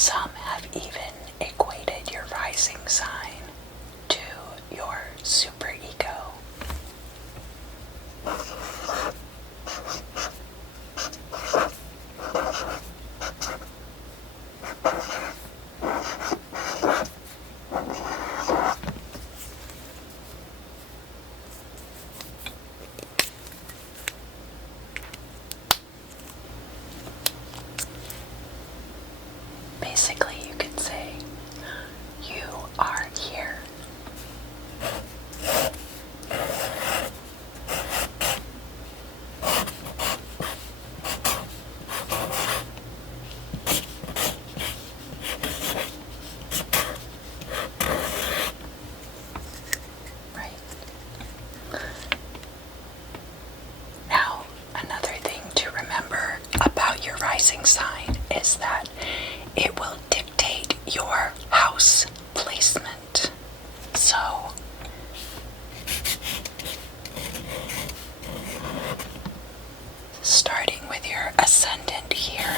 Some have even equated your rising sign to your superego. Basically, you could say, you are here. Right. Now, another thing to remember about your rising sign is that it will dictate your house placement. So, starting with your ascendant here,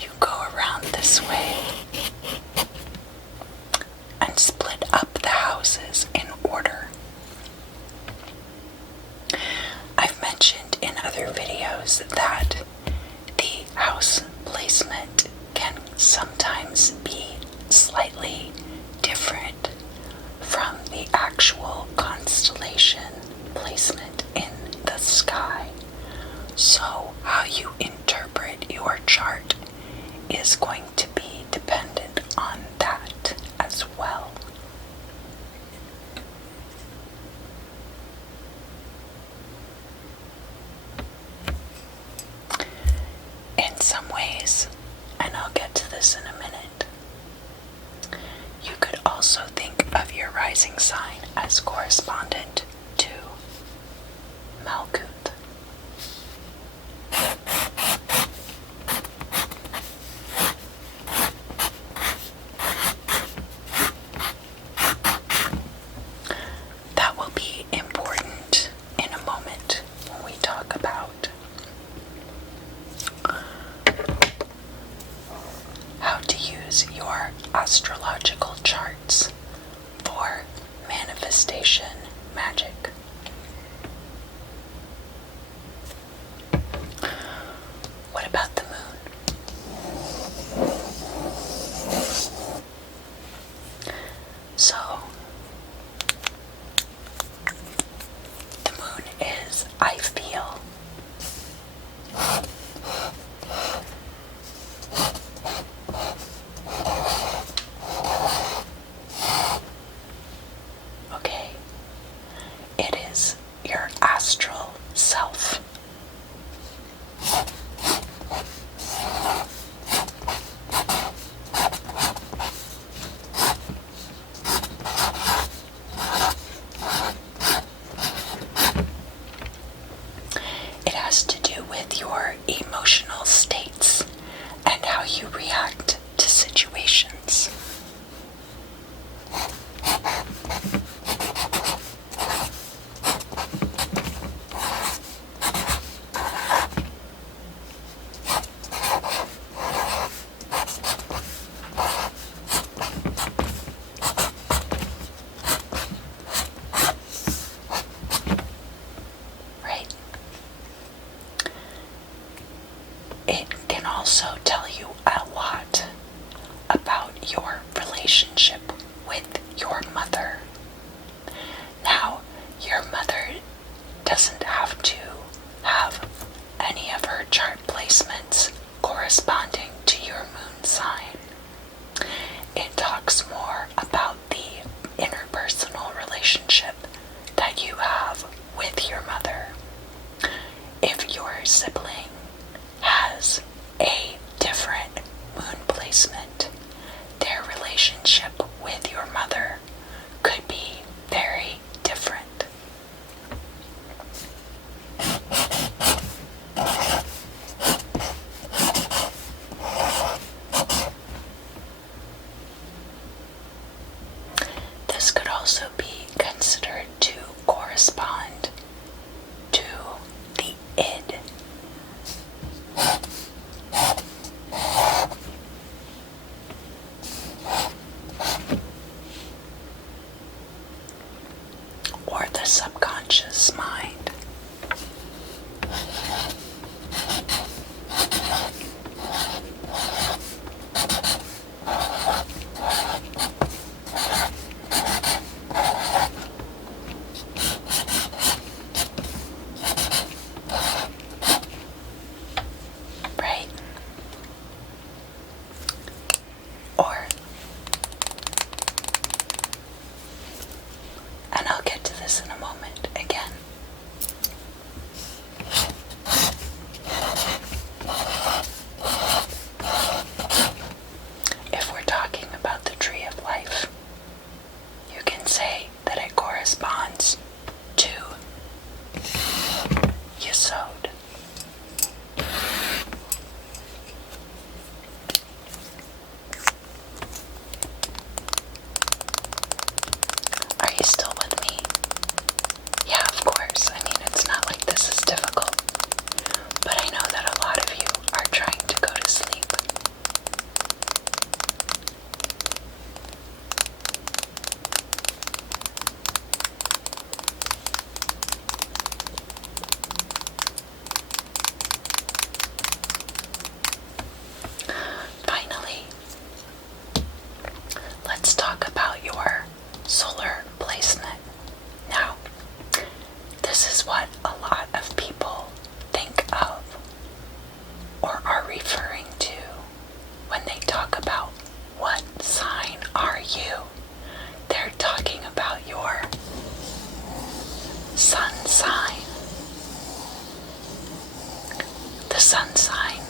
you go around this way and split up the houses in order. I've mentioned in other videos that the house placement can sometimes be slightly different from the actual constellation placement in the sky. So how you interpret your chart is going to be dependent on that as well. In some ways, and I'll get to this in a minute, you could also think of your rising sign as correspondent to Malkuth. That will be important in a moment when we talk about how to use your astrological charts for manifestation magic. What about the moon? So, the moon is, I feel, okay, it is your astral self. It has to do with your emotional states and how you react to situations. Right? It can also tell you a lot about your relationship with your mother. Now, your mother doesn't have to have any of her chart placements corresponding to your moon sign. It talks more about the interpersonal relationship that you have with your mother. If your sibling has a different moon placement, their relationship subconscious mind. Right? And I'll get to this in a moment again. If we're talking about the tree of life, you can say that it corresponds to Yesod. Are you still with me? Yeah, of course. I mean, it's not like this is difficult. But I know that a lot of you are trying to go to sleep. Finally, let's talk about your solar placement. Now, this is what a lot of people think of or are referring to when they talk about what sign are you. They're talking about your sun sign. The sun sign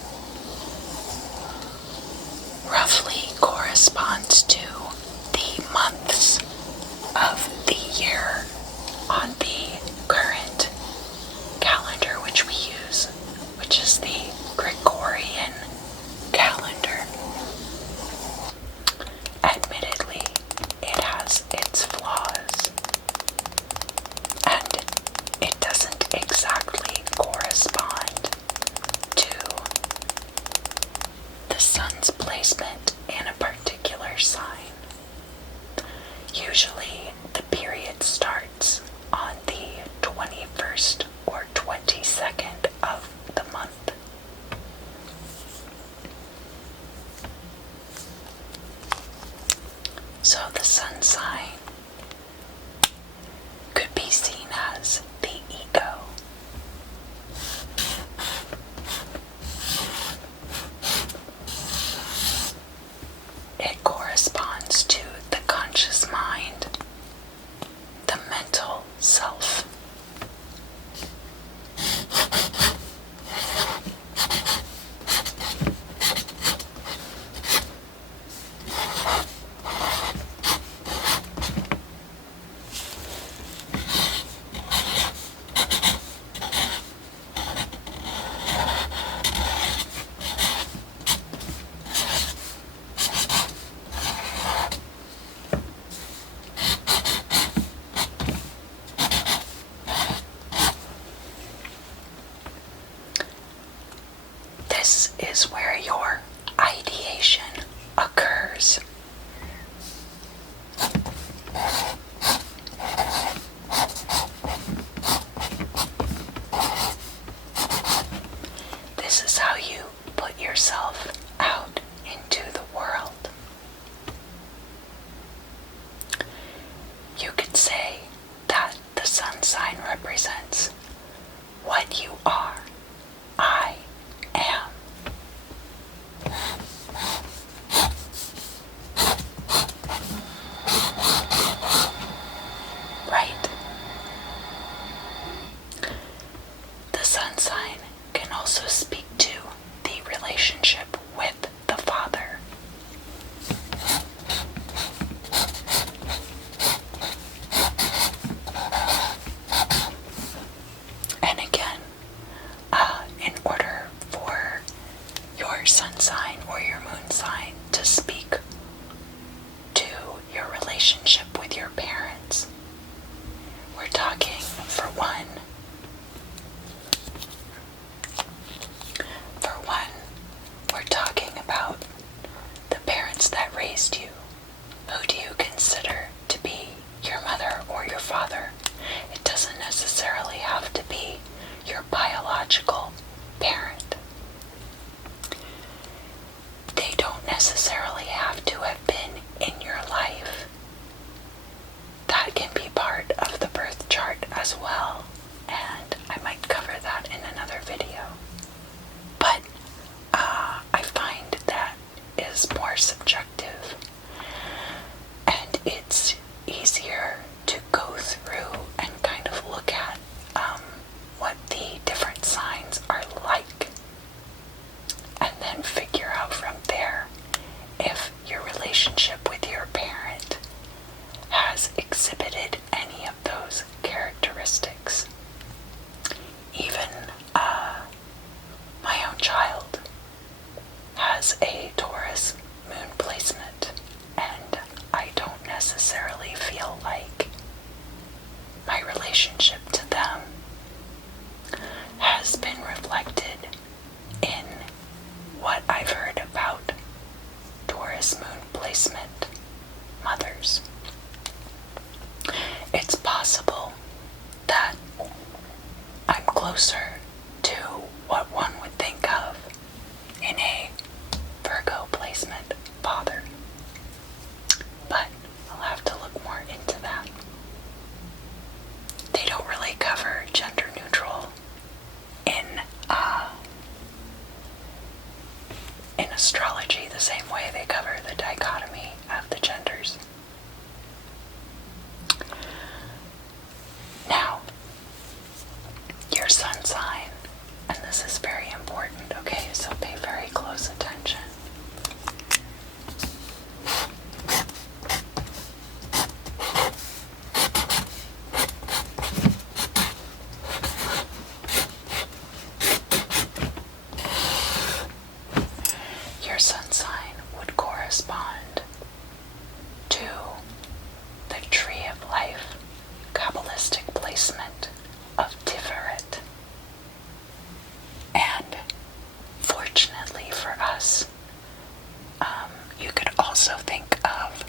roughly corresponds to the months of the year on the current calendar which we use, which is the Gregorian calendar. Admittedly, it has its flaws, and it doesn't exactly correspond to the sun's placement in a particular sign. Usually, the period starts on the 21st or 22nd of the month. So the sun sign could be seen as the ego. It corresponds to the conscious mind, the mental self. This is where your ideation occurs. This is how you put yourself out into the world. You could say that the sun sign represents what you are. I am. Right? The sun sign can also speak to the relationship with the Father. And again, in order for your sun sign or your moon sign to speak to your relationship with your parents, we're talking, for one, we're talking about the parents that raised you. Who do you consider to be your mother or your father? It doesn't necessarily have to have been in your life. That can be part of the birth chart as well, and I might cover that in another video. But I find that is more subjective, and it's easier to go through and kind of look at what the different signs are like, and then figure out from there if your relationship with your parent has exhibited any of those characteristics. Even my own child has a Taurus moon placement, and I don't necessarily feel like my relationship to them has been reflected in what I've heard about Taurus moon placement mothers. It's possible that I'm closer to what one would think of in a Virgo placement father, but I'll have to look more into that. They don't really cover gender neutral in astrology the same way they cover the dichotomy of the genders. Now, your sun sign, and this is very important, okay, so pay very close attention. Your sun sign would correspond to the Tree of Life Kabbalistic placement of Tiferet. And fortunately for us, you could also think of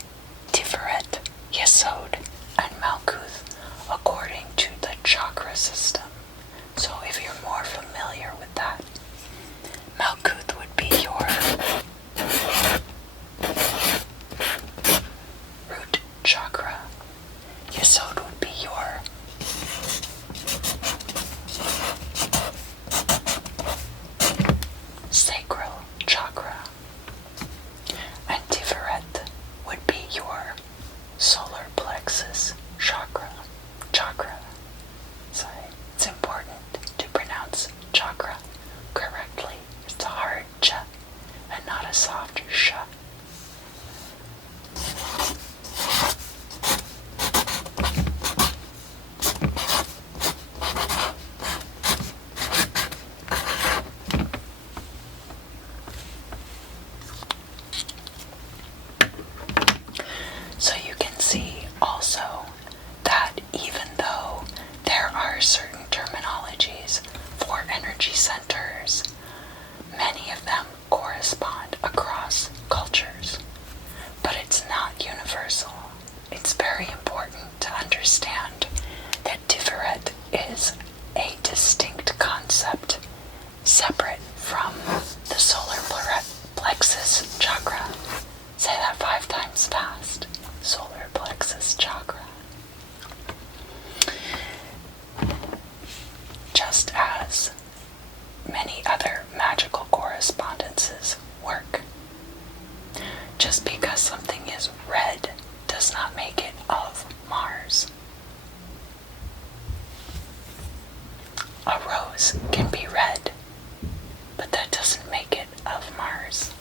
Tiferet, Yesod, and Malkuth according to the chakra system. So if you're more familiar with that, Malkuth would be your root chakra. Yesod would be your sacral chakra, and Tiferet would be your solar plexus chakra. Sorry, it's important to pronounce chakra correctly. It's a hard ch and not a soft sh. So you can see also that even though there are certain terminologies for energy centers, many of them correspond across cultures, but it's not universal. It's very important to understand that Tiferet is a distinct concept separate from the solar plexus chakra. Say that 5 times fast. Solar plexus chakra. Just as many other magical correspondences work. Just because something is red does not make it of Mars. A rose can be red, but that doesn't make it of Mars.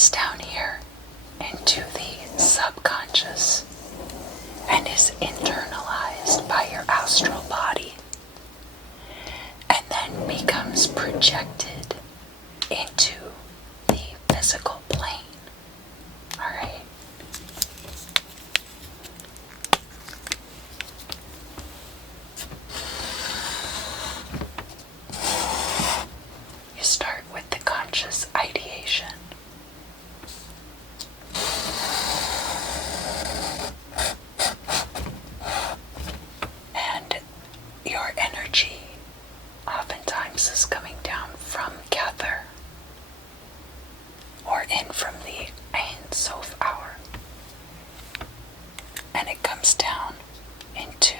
comes down here into the subconscious and is internalized by your astral body, and then becomes projected into the physical plane. Alright? You start with the conscious ideation. And your energy oftentimes is coming down from Kether or in from the Ein Sof hour. And it comes down into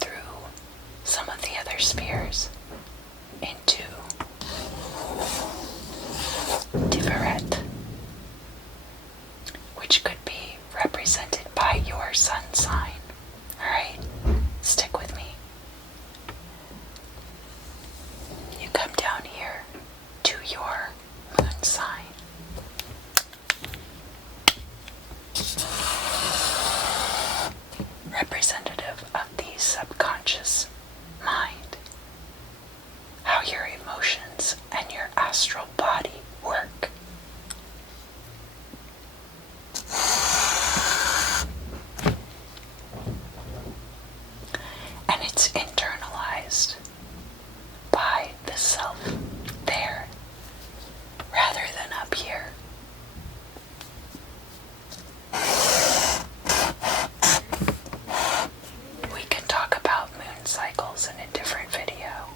through some of the other spheres into Tiferet, which could be represented by your sun sign. Alright, stick with me. You come down here to your moon sign. Representative of the subconscious mind, how your emotions and your astral body work. And it's internalized by the self there rather than up here. We can talk about moon cycles in a different video.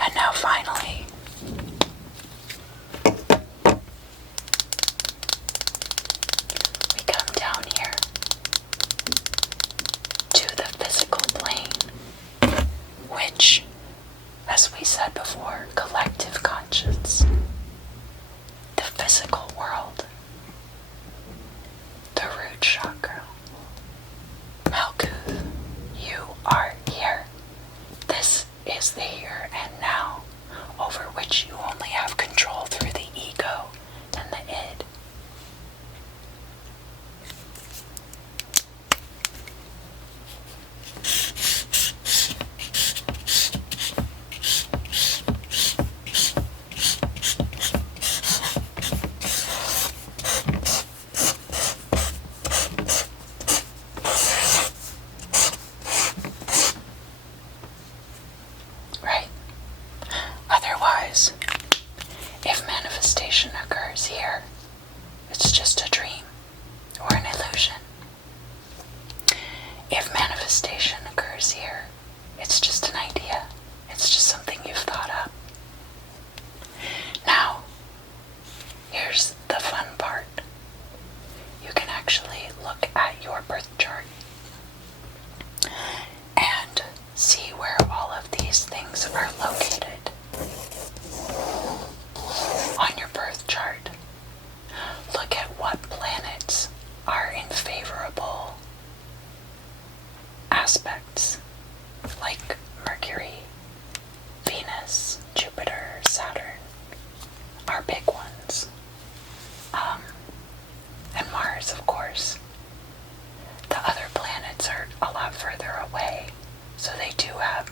And now finally, we come down here to the physical plane, which, as we said before, collective conscience, the physical world, the root chakra. Malkuth, you are here. This is the here and now, over which you only have control through the ego and the id. Right? Otherwise, if manifestation occurs here, it's just a dream or an illusion. If manifestation occurs here, it's just an idea. It's just something you've thought up. Now, here's the fun part. You can actually look at your birth chart and see where all of these things are located on your birth chart. Look at what planets are in favorable aspects, like Mercury, Venus, Jupiter, Saturn are big ones. And Mars, of course. The other planets are a lot further away, so they do have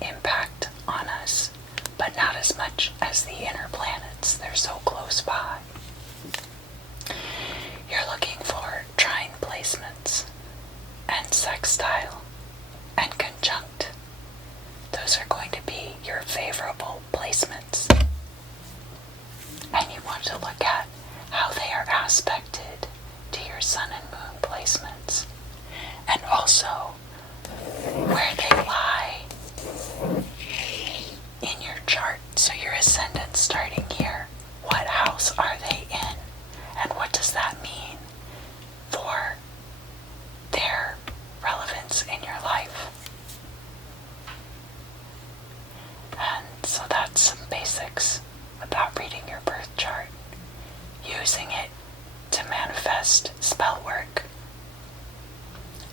impact on us, but not as much as the inner planets. They're so close by. You're looking for trine placements and sextile and conjunct. Those are going to be your favorable placements. And you want to look at how they are aspected to your sun and moon placements, and also where they lie in your chart. So your ascendant starting here, what house are they in, and what does that mean for their relevance in your life? And so that's some basics about reading your birth chart, using it to manifest spell work,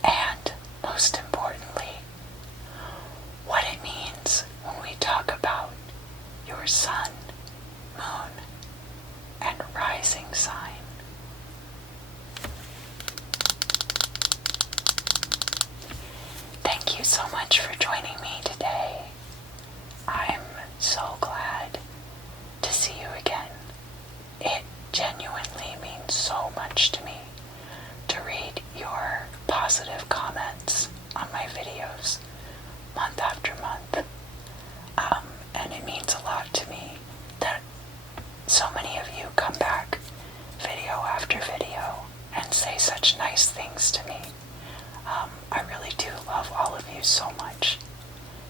and most much for joining me today. I'm so glad to see you again. It genuinely means so much to me to read your positive comments on my videos month after month. And it means a lot to me that so many of you come back video after video and say such nice things to me. I really do love all of you so much.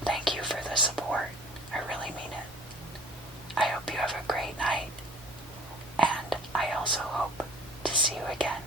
Thank you for the support. I really mean it. I hope you have a great night, and I also hope to see you again